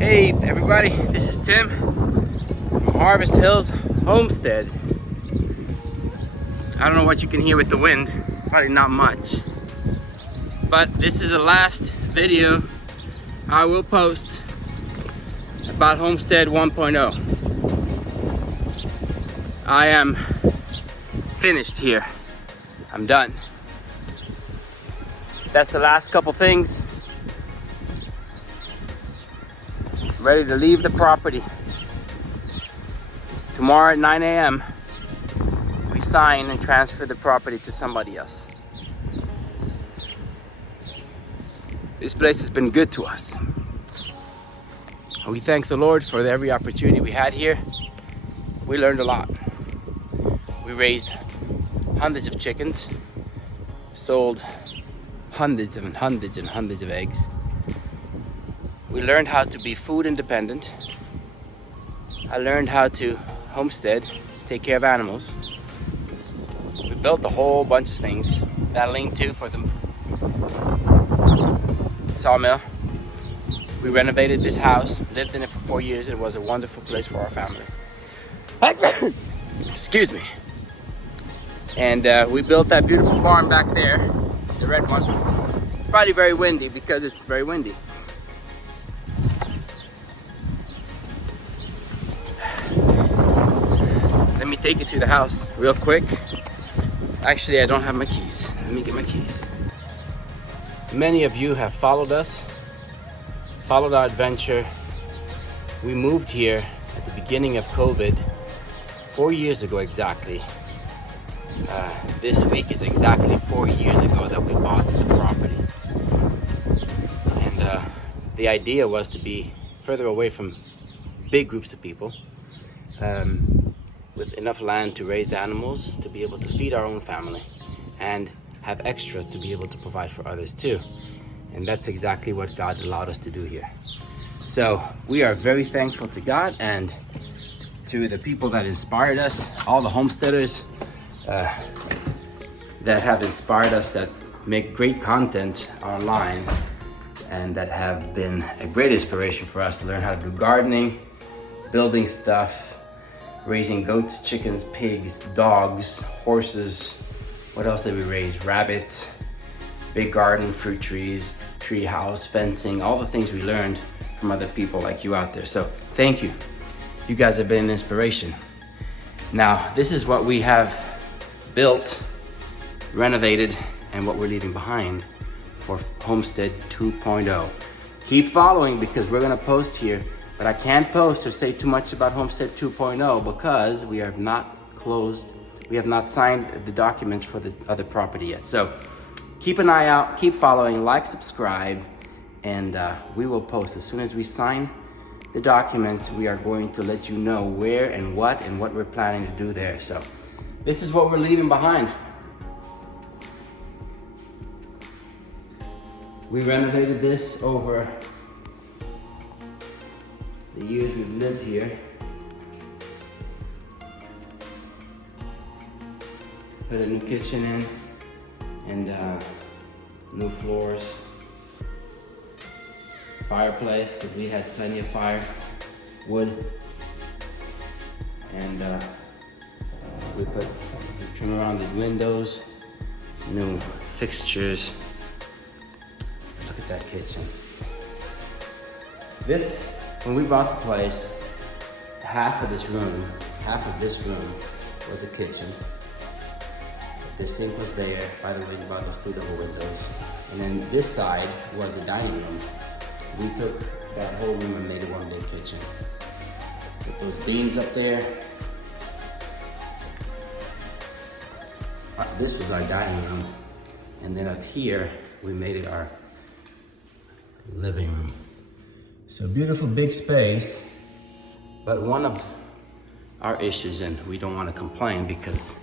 Hey everybody, this is Tim from Harvest Hills Homestead. I don't know what you can hear with the wind, probably not much. But this is the last video I will post about Homestead 1.0. I am finished here. I'm done. That's the last couple things. Ready to leave the property. Tomorrow at 9 a.m. we sign and transfer the property to somebody else. This place has been good to us. We thank the Lord for every opportunity we had here. We learned a lot. We raised hundreds of chickens, sold hundreds and hundreds and hundreds of eggs. We learned how to be food independent. I learned how to homestead, take care of animals. We built a whole bunch of things. That lean-to for the sawmill. We renovated this house, lived in it for 4 years, and it was a wonderful place for our family. Excuse me. And we built that beautiful barn back there, the red one. It's probably very windy because it's very windy. Let me take you through the house real quick. Actually, I don't have my keys. Let me get my keys. Many of you have followed us, followed our adventure. We moved here at the beginning of COVID 4 years ago exactly. This week is exactly 4 years ago that we bought the property. And the idea was to be further away from big groups of people. With enough land to raise animals, to be able to feed our own family, and have extra to be able to provide for others too. And that's exactly what God allowed us to do here. So we are very thankful to God and to the people that inspired us, all the homesteaders that have inspired us, that make great content online, and that have been a great inspiration for us to learn how to do gardening, building stuff, raising goats, chickens, pigs, dogs, horses. What else did we raise? Rabbits, big garden, fruit trees, tree house, fencing, all the things we learned from other people like you out there. So thank you. You guys have been an inspiration. Now, this is what we have built, renovated, and what we're leaving behind for Homestead 2.0. Keep following because we're gonna post here. But I can't post or say too much about Homestead 2.0 because we have not signed the documents for the other property yet. So keep an eye out, keep following, like, subscribe, and we will post. As soon as we sign the documents, we are going to let you know where and what we're planning to do there. So this is what we're leaving behind. We renovated this over the years we've lived here. Put a new kitchen in and new floors. Fireplace, because we had plenty of wood. And we trim around the windows, new fixtures. Look at that kitchen. When we bought the place, half of this room was the kitchen. The sink was there. By the way, we bought those 2 double windows. And then this side was the dining room. We took that whole room and made it one big kitchen. Put those beams up there. This was our dining room. And then up here, we made it our living room. So beautiful big space, but one of our issues, and we don't want to complain because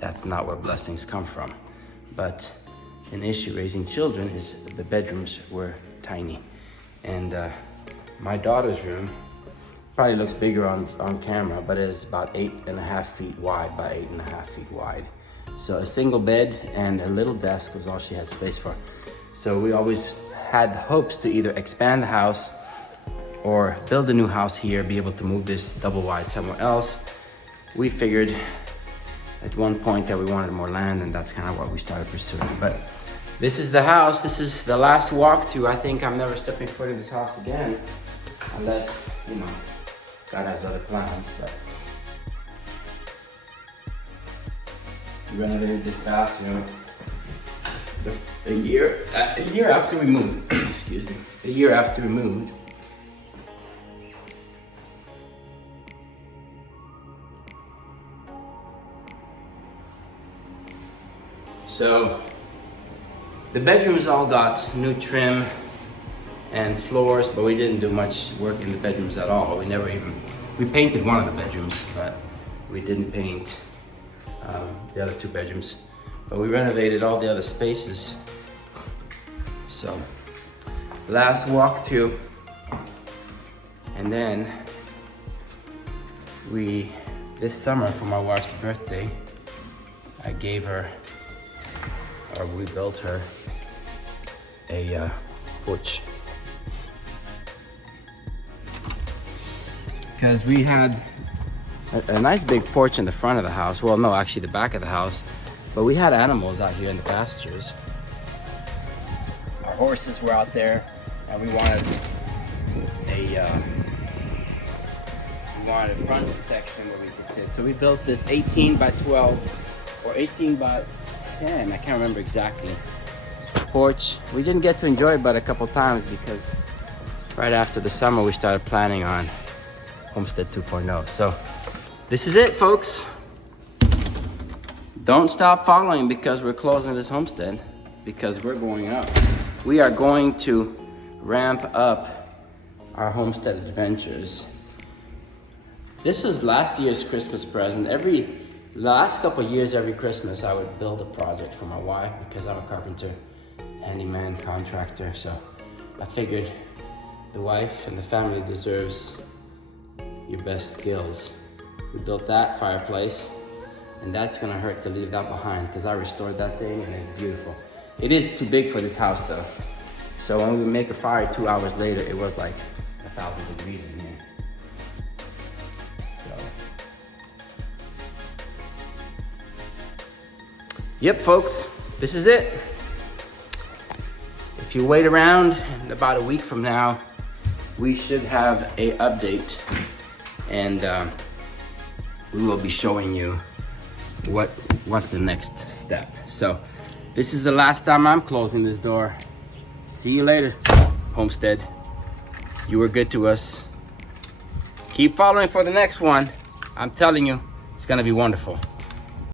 that's not where blessings come from, but an issue raising children is the bedrooms were tiny. And my daughter's room probably looks bigger on camera, but it's about 8.5 feet wide by 8.5 feet wide. So a single bed and a little desk was all she had space for. So we always had hopes to either expand the house or build a new house here, be able to move this double wide somewhere else. We figured at one point that we wanted more land, and that's kind of what we started pursuing. But this is the house. This is the last walkthrough. I think I'm never stepping foot in this house again, unless, you know, God has other plans. But we renovated this bathroom a year after we moved. Excuse me. A year after we moved. So the bedrooms all got new trim and floors, but we didn't do much work in the bedrooms at all. We painted one of the bedrooms, but we didn't paint the other two bedrooms. But we renovated all the other spaces. So last walkthrough, and then this summer for my wife's birthday, we built her a porch. Because we had a nice big porch in the front of the house. Well, no, actually the back of the house. But we had animals out here in the pastures. Our horses were out there, and we wanted a front section where we could sit. So we built this 18 by 12 or 18 by 10, I can't remember exactly, porch. We didn't get to enjoy it but a couple times because right after the summer we started planning on Homestead 2.0. So this is it, folks. Don't stop following because we're closing this homestead, because we're going up. We are going to ramp up our homestead adventures. This was last year's Christmas present. Last couple of years, every Christmas, I would build a project for my wife because I'm a carpenter, handyman, contractor. So I figured the wife and the family deserves your best skills. We built that fireplace, and that's gonna hurt to leave that behind because I restored that thing and it's beautiful. It is too big for this house though. So when we make a fire 2 hours later, it was like 1,000 degrees in here. Yep, folks, this is it. If you wait around, about a week from now, we should have an update, and we will be showing you what's the next step. So this is the last time I'm closing this door. See you later, Homestead. You were good to us. Keep following for the next one. I'm telling you, it's gonna be wonderful.